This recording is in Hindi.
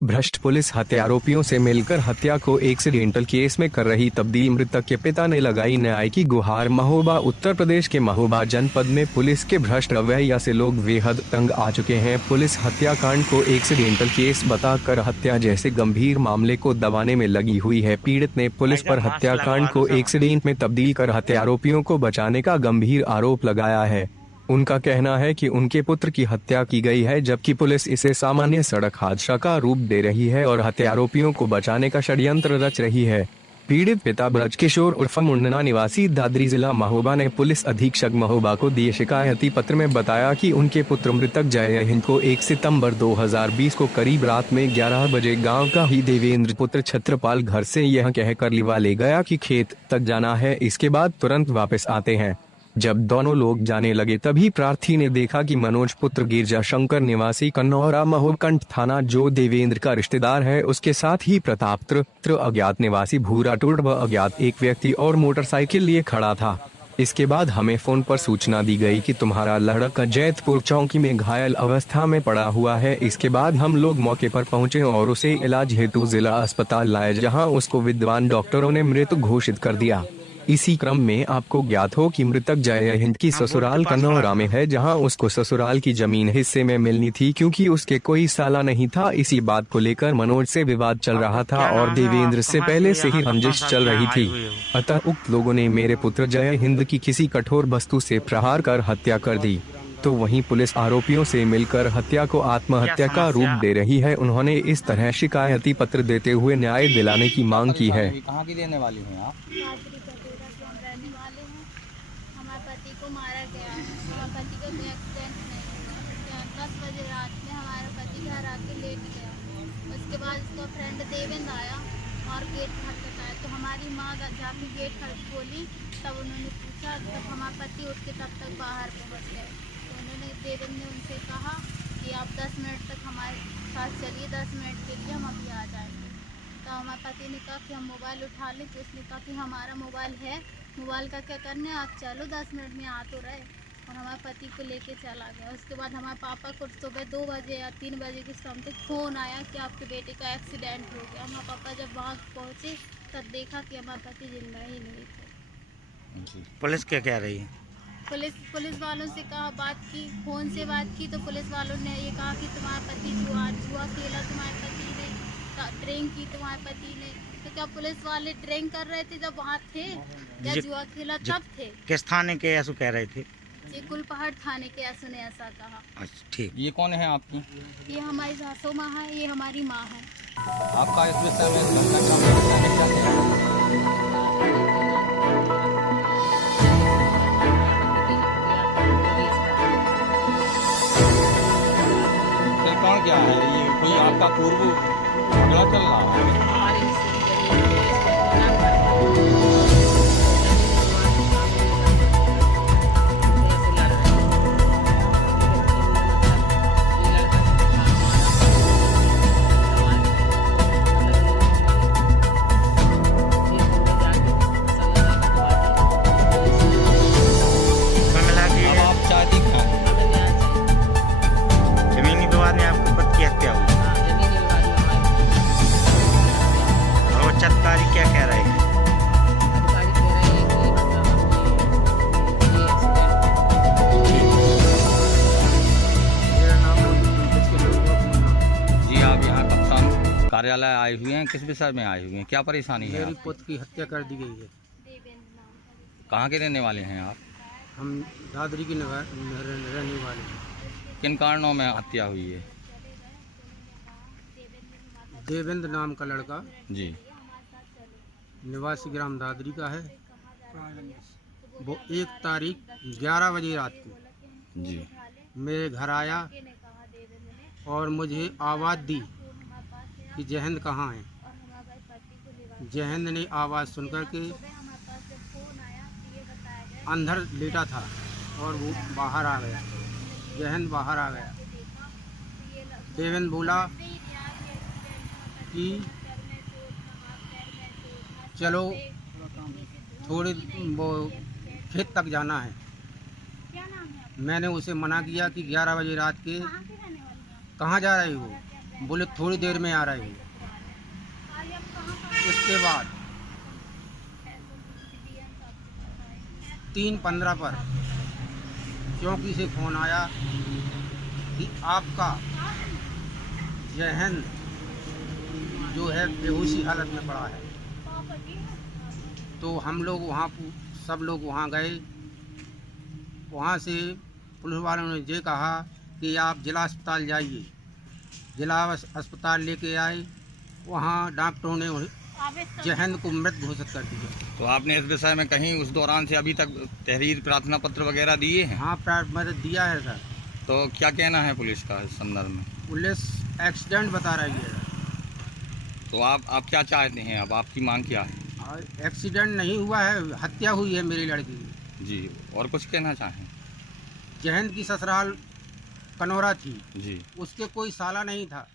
भ्रष्ट पुलिस हत्या आरोपियों से मिलकर हत्या को एक्सीडेंटल केस में कर रही तब्दील, मृतक के पिता ने लगाई न्याय की गुहार। महोबा उत्तर प्रदेश के महोबा जनपद में पुलिस के भ्रष्ट रवैया से लोग बेहद तंग आ चुके हैं। पुलिस हत्याकांड को एक्सीडेंटल केस बताकर हत्या जैसे गंभीर मामले को दबाने में लगी हुई है। पीड़ित ने पुलिस पर हत्याकांड को एक्सीडेंट में तब्दील कर हत्या आरोपियों को बचाने का गंभीर आरोप लगाया है। उनका कहना है कि उनके पुत्र की हत्या की गई है, जबकि पुलिस इसे सामान्य सड़क हादसा का रूप दे रही है और हत्या आरोपियों को बचाने का षड्यंत्र रच रही है। पीड़ित पिता ब्रजकिशोर उर्फ मुंडना निवासी दादरी जिला महोबा ने पुलिस अधीक्षक महोबा को दिए शिकायती पत्र में बताया कि उनके पुत्र मृतक जय हिंद को 1 सितंबर 2020 को करीब रात में 11 बजे गांव का ही देवेंद्र पुत्र छत्रपाल घर से यह कहकर लिवा ले गया कि खेत तक जाना है, इसके बाद तुरंत वापस आते हैं। जब दोनों लोग जाने लगे तभी प्रार्थी ने देखा कि मनोज पुत्र गिरजा शंकर निवासी कन्नौरा महोबकंठ थाना जो देवेंद्र का रिश्तेदार है, उसके साथ ही प्रताप अज्ञात निवासी भूराटूर व अज्ञात एक व्यक्ति और मोटरसाइकिल लिए खड़ा था। इसके बाद हमें फोन पर सूचना दी गई कि तुम्हारा लड़का जैतपुर चौकी में घायल अवस्था में पड़ा हुआ है। इसके बाद हम लोग मौके पर पहुंचे और उसे इलाज हेतु जिला अस्पताल लाए, जहां उसको विद्वान डॉक्टरों ने मृत घोषित कर दिया। इसी क्रम में आपको ज्ञात हो कि मृतक जय हिंद की ससुराल कन्नौरा में है, जहां उसको ससुराल की जमीन हिस्से में मिलनी थी, क्योंकि उसके कोई साला नहीं था। इसी बात को लेकर मनोज से विवाद चल रहा था और देवेंद्र से पहले से ही रंजिश चल रही थी। अतः उक्त लोगों ने मेरे पुत्र जय हिंद की किसी कठोर वस्तु से प्रहार कर हत्या कर दी। तो वहीं पुलिस आरोपियों से मिलकर हत्या को आत्महत्या का रूप दे रही है। उन्होंने इस तरह शिकायती पत्र देते हुए न्याय दिलाने की मांग की है। कहाँ की रहने वाली हैं आप? रहने वाले हैं। हमारे पति को मारा गया है। हमारे पति का कोई एक्सीडेंट नहीं हुआ। 10 बजे रात में हमारा पति घर आके लेट गया। उसके बाद उसका फ्रेंड देवेंद्र आया और गेट खटखटाया, तो हमारी माँ जाके गेट खोली। तब उन्होंने पूछा, तब हमारे पति उठ के तब तक बाहर पहुँच गए। तो उन्होंने देवेंद्र ने उनसे कहा कि आप 10 मिनट तक हमारे साथ चलिए, 10 मिनट के लिए हम अभी आ जाएंगे। तो हमारे पति ने कहा कि हम मोबाइल उठा लें, तो उसने कहा कि हमारा मोबाइल है, मोबाइल का क्या करना है, आप चलो 10 मिनट में आ तो रहे। और हमारे पति को लेके चला गया। उसके बाद हमारे पापा को सुबह 2 बजे या 3 बजे के समथिंग फ़ोन आया कि आपके बेटे का एक्सीडेंट हो गया। हमारे पापा जब वहाँ पहुँचे तब देखा कि हमारे पति जिंदा ही नहीं थे। पुलिस क्या कह रही है? पुलिस वालों से कहा, बात की, फ़ोन से बात की, तो पुलिस वालों ने ये कहा कि तुम्हारा पति जुआ खेला, तुम्हारे पति ने ड्रिंक की, तुम्हारे पति ने। तो क्या पुलिस वाले ड्रिंक कर रहे थे जब वहाँ थे, या जुआ खेला तब थे? किस थाने के ऐसा कह रहे थे? ये कुलपहाड़ थाने के ऐसा ने ऐसा कहा। अच्छा ठीक। ये कौन है आपकी? ये हमारी सासू माँ है, ये हमारी माँ है। आपका इस विषय में घटना क्या कौन क्या है? ये कोई आपका पूर्व झगड़ा चल रहा है? क्या कह रहे हैं? जी आप यहाँ कप्तान कार्यालय आए हुए हैं, किस विषय में आए हुए हैं, क्या परेशानी है? मेरी पुत्र की हत्या कर दी गई है। कहाँ के रहने वाले हैं आप? हम दादरी की रहने वाले हैं। किन कारणों में हत्या हुई है? देवेंद्र नाम का लड़का जी निवासी ग्राम दादरी का है। वो 1 तारीख 11 बजे रात को जी मेरे घर आया और मुझे आवाज़ दी कि जयहिंद कहाँ है। जयहिंद ने आवाज़ सुनकर के अंदर लेटा था और वो बाहर आ गया। जयहिंद बाहर आ गया। देवेंद्र बोला कि चलो थोड़ी वो खेत तक जाना है। मैंने उसे मना किया कि 11 बजे रात के कहाँ जा रही हो? बोले थोड़ी देर में आ रही हूँ। उसके बाद 3:15 पर चौकी से फ़ोन आया कि आपका जहन जो है बेहोशी हालत में पड़ा है। तो हम लोग वहाँ सब लोग वहाँ गए। वहाँ से पुलिस वालों ने ये कहा कि आप जिला अस्पताल जाइए। जिला अस्पताल लेके आए। वहाँ डॉक्टरों ने जहन को मृत घोषित कर दिया। तो आपने इस विषय में कहीं उस दौरान से अभी तक तहरीर प्रार्थना पत्र वगैरह दिए हैं? हाँ, मदद दिया है सर। तो क्या कहना है पुलिस का इस संदर्भ में? पुलिस एक्सीडेंट बता रही है। तो आप क्या चाहते हैं? अब आपकी मांग क्या है? एक्सीडेंट नहीं हुआ है, हत्या हुई है मेरी लड़की की। जी, और कुछ कहना चाहें? जहन की ससुराल कनौरा थी जी, उसके कोई साला नहीं था।